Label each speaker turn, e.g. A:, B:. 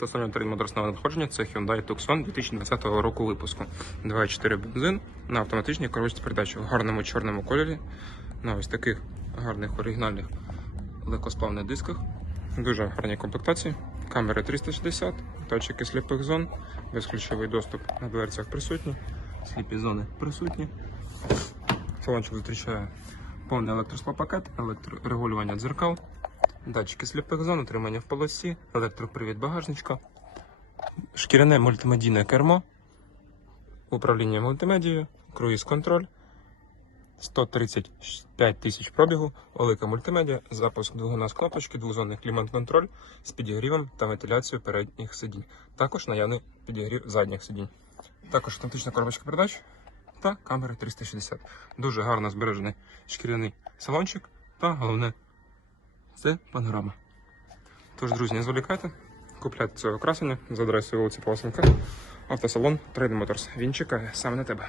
A: Trade Motors надходження це Hyundai Tucson 2020 року випуску. 2.4 бензин на автоматичній коробці передач в гарному чорному кольорі. На ось таких гарних оригінальних легкосплавних дисках. Дуже гарні комплектації. Камери 360, датчики сліпих зон, безключовий доступ на дверцях присутні, сліпі зони присутні. Салончик зустрічає повний електросклопакет, електрорегулювання дзеркал, датчики сліпих зон, утримання в полосі, електропривід багажничка, шкіряне мультимедійне кермо, управління мультимедією, круїз-контроль, 135 тисяч пробігу, велика мультимедіа, запуск двигуна з кнопочки, двозонний клімат-контроль з підігрівом та вентиляцією передніх сидінь. Також наявний підігрів задніх сидінь. Також автоматична коробочка передач та камери 360. Дуже гарно збережений шкіряний салончик та головне це панорама. Тож, друзі, не зволікайте, купляйте цього красення за адресою вулиці Полосенка. Автосалон Trade Motors. Він чекає саме на тебе.